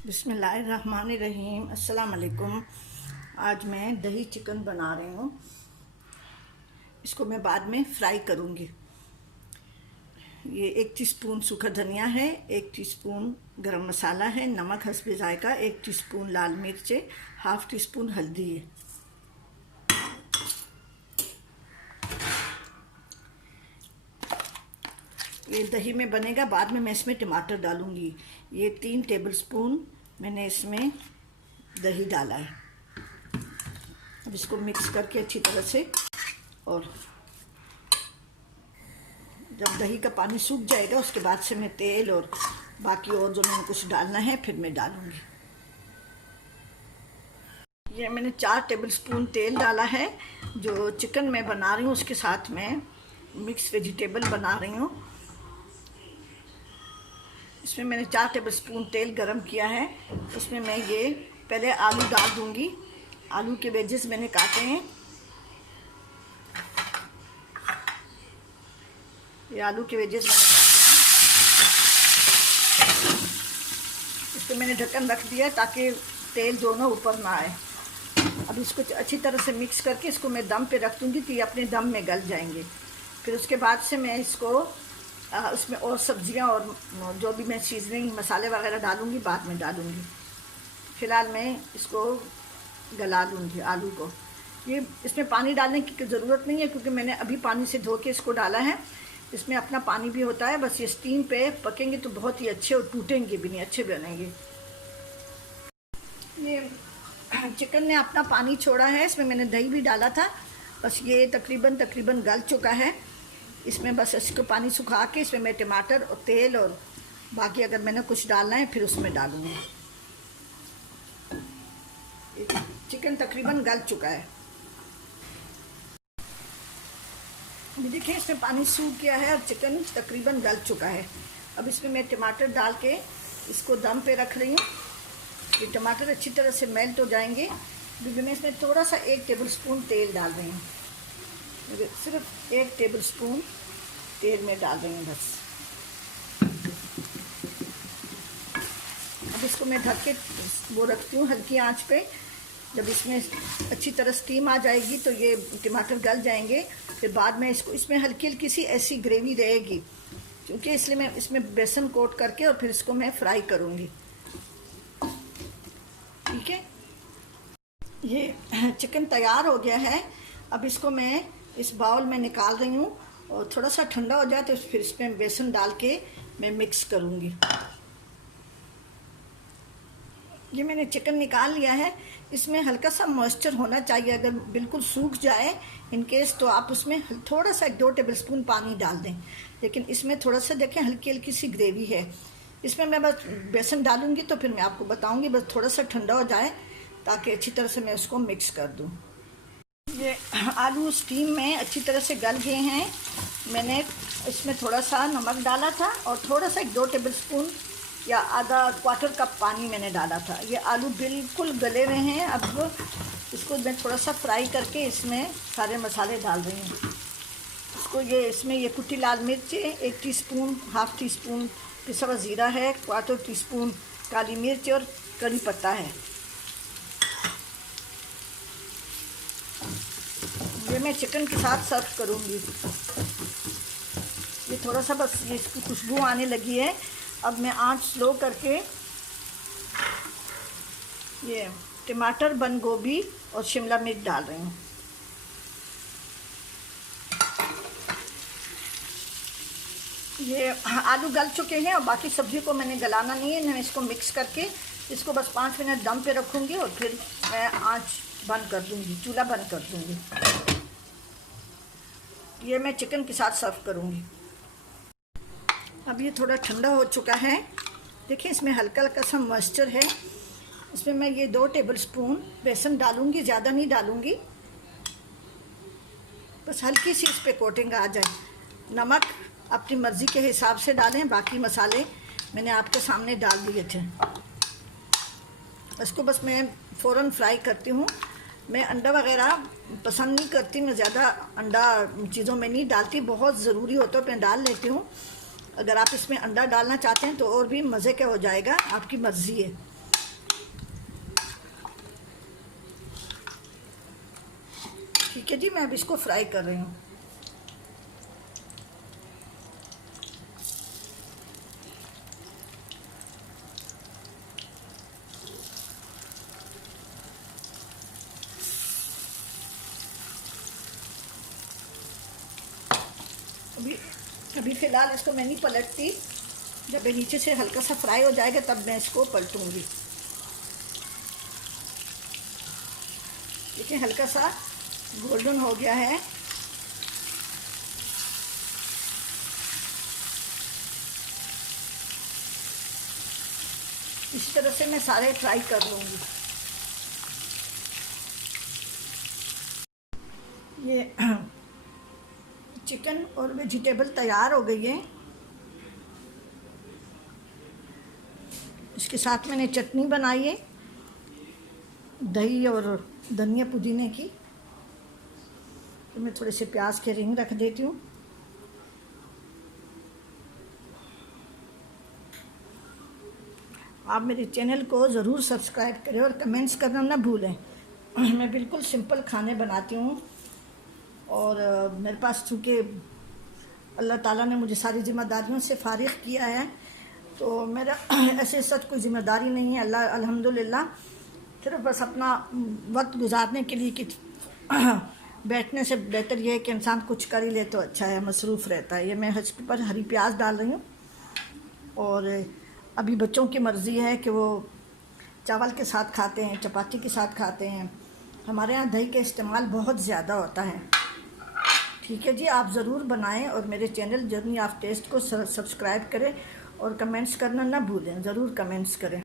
बिस्मिल्लाहिर्रहमानिर्रहीम। अस्सलाम वालेकुम। आज मैं दही चिकन बना रही हूँ। इसको मैं बाद में फ्राई करूँगी। ये 1 टीस्पून सूखा धनिया है, 1 टीस्पून गरम मसाला है, नमक हस्बे जायका, 1 टीस्पून लाल मिर्च, हाफ टी स्पून हल्दी है। ये दही में बनेगा, बाद में मैं इसमें टमाटर डालूंगी। ये 3 टेबलस्पून मैंने इसमें दही डाला है। अब इसको मिक्स करके अच्छी तरह से, और जब दही का पानी सूख जाएगा उसके बाद से मैं तेल और बाकी और जो मैंने कुछ डालना है फिर मैं डालूंगी। ये मैंने 4 टेबलस्पून तेल डाला है। जो चिकन मैं बना रही हूँ उसके साथ मैं मिक्स वेजिटेबल बना रही हूँ। इसमें मैंने 4 टेबलस्पून तेल गरम किया है। उसमें मैं ये पहले आलू डाल दूंगी। आलू के वेजेस मैंने काटे हैं। ये आलू के वेजेस मैंने काटे हैं। इसको मैंने ढक्कन रख दिया ताकि तेल दोनों ऊपर ना आए। अब इसको अच्छी तरह से मिक्स करके इसको मैं दम पे रख दूंगी तो ये अपने दम में गल जाएंगे। फिर उसके बाद से मैं इसको उसमें और सब्जियां और जो भी मैं सीजनिंग मसाले वगैरह डालूंगी बाद में डालूंगी। फ़िलहाल मैं इसको गला लूँगी आलू को। ये इसमें पानी डालने की ज़रूरत नहीं है क्योंकि मैंने अभी पानी से धो के इसको डाला है। इसमें अपना पानी भी होता है। बस ये स्टीम पे पकेंगे तो बहुत ही अच्छे और टूटेंगे भी नहीं, अच्छे बनेंगे। ये चिकन ने अपना पानी छोड़ा है। इसमें मैंने दही भी डाला था। बस ये तकरीबन गल चुका है। इसमें बस इसको पानी सुखा के इसमें मैं टमाटर और तेल और बाकी अगर मैंने कुछ डालना है फिर उसमें डालूँगी। चिकन तकरीबन गल चुका है। अभी देखिए इसमें पानी सूख गया है और चिकन तकरीबन गल चुका है। अब इसमें मैं टमाटर डाल के इसको दम पे रख रही हूँ। ये टमाटर अच्छी तरह से मेल्ट हो जाएंगे। अभी मैं इसमें थोड़ा सा 1 टेबलस्पून तेल डाल रही हूँ। सिर्फ 1 टेबलस्पून तेल में डाल रही हूँ बस। अब इसको मैं ढक के वो रखती हूँ हल्की आंच पे। जब इसमें अच्छी तरह स्टीम आ जाएगी तो ये टमाटर गल जाएंगे। फिर बाद में इसमें हल्की सी ऐसी ग्रेवी रहेगी क्योंकि इसलिए मैं इसमें बेसन कोट करके और फिर इसको मैं फ्राई करूँगी। ठीक है, ये चिकन तैयार हो गया है। अब इसको मैं इस बाउल में निकाल रही हूँ और थोड़ा सा ठंडा हो जाए तो फिर इसमें बेसन डाल के मैं मिक्स करूँगी। ये मैंने चिकन निकाल लिया है। इसमें हल्का सा मॉइस्चर होना चाहिए। अगर बिल्कुल सूख जाए इन केस तो आप उसमें थोड़ा सा 2 टेबलस्पून पानी डाल दें। लेकिन इसमें थोड़ा सा देखें हल्की सी ग्रेवी है। इसमें मैं बस बेसन डालूँगी तो फिर मैं आपको बताऊँगी। बस थोड़ा सा ठंडा हो जाए ताकि अच्छी तरह से मैं उसको मिक्स कर दूँ। ये आलू स्टीम में अच्छी तरह से गल गए हैं। मैंने इसमें थोड़ा सा नमक डाला था और थोड़ा सा 2 टेबलस्पून या आधा क्वार्टर कप पानी मैंने डाला था। ये आलू बिल्कुल गले हुए हैं। अब इसको मैं थोड़ा सा फ्राई करके इसमें सारे मसाले डाल रही हूँ। इसमें ये कुटी लाल मिर्च 1 टीस्पून, हाफ टी स्पून पिसा हुआ ज़ीरा है, 1/4 टीस्पून काली मिर्च और करी पत्ता है। ये मैं चिकन के साथ सर्व करूँगी। ये थोड़ा सा बस ये इसकी खुशबू आने लगी है। अब मैं आंच स्लो करके ये टमाटर, बंद गोभी और शिमला मिर्च डाल रही हूँ। ये आलू गल चुके हैं और बाकी सब्ज़ी को मैंने गलाना नहीं है। मैं इसको मिक्स करके इसको बस 5 मिनट दम पे रखूँगी और फिर मैं आंच बंद कर दूँगी, चूल्हा बंद कर दूँगी। ये मैं चिकन के साथ सर्व करूँगी। अब ये थोड़ा ठंडा हो चुका है। देखिए इसमें हल्का सा मॉइस्चर है। इसमें मैं ये 2 टेबलस्पून बेसन डालूँगी, ज़्यादा नहीं डालूँगी। बस हल्की सी इस पर कोटिंग आ जाए। नमक अपनी मर्ज़ी के हिसाब से डालें। बाकी मसाले मैंने आपके सामने डाल दिए थे। इसको बस मैं फ़ौरन फ्राई करती हूँ। मैं अंडा वगैरह पसंद नहीं करती। मैं ज़्यादा अंडा चीज़ों में नहीं डालती। बहुत ज़रूरी होता है तो मैं डाल लेती हूँ। अगर आप इसमें अंडा डालना चाहते हैं तो और भी मज़े का हो जाएगा, आपकी मर्ज़ी है। ठीक है जी, मैं अब इसको फ्राई कर रही हूँ। अभी अभी फ़िलहाल इसको मैं नहीं पलटती, जब ये नीचे से हल्का सा फ्राई हो जाएगा तब मैं इसको पलटूंगी। देखिए हल्का सा गोल्डन हो गया है। इसी तरह से मैं सारे फ्राई कर लूँगी। ये चिकन और वेजिटेबल तैयार हो गई है। इसके साथ मैंने चटनी बनाई है दही और धनिया पुदीने की। तो मैं थोड़े से प्याज के रिंग रख देती हूँ। आप मेरे चैनल को ज़रूर सब्सक्राइब करें और कमेंट्स करना ना भूलें। मैं बिल्कुल सिंपल खाने बनाती हूँ और मेरे पास चूँकि अल्लाह ताला ने मुझे सारी जिम्मेदारियों से फारिग किया है, तो मेरा ऐसे सच कोई ज़िम्मेदारी नहीं है। अल्लाह अल्हम्दुलिल्लाह, सिर्फ बस अपना वक्त गुजारने के लिए कि बैठने से बेहतर ये है कि इंसान कुछ कर ही ले तो अच्छा है, मसरूफ़ रहता है। ये मैं पर हरी प्याज डाल रही हूँ और अभी बच्चों की मर्ज़ी है कि वो चावल के साथ खाते हैं, चपाती के साथ खाते हैं। हमारे यहाँ दही का इस्तेमाल बहुत ज़्यादा होता है। ठीक है जी, आप ज़रूर बनाएं और मेरे चैनल जर्नी ऑफ टेस्ट को सब्सक्राइब करें और कमेंट्स करना ना भूलें, ज़रूर कमेंट्स करें।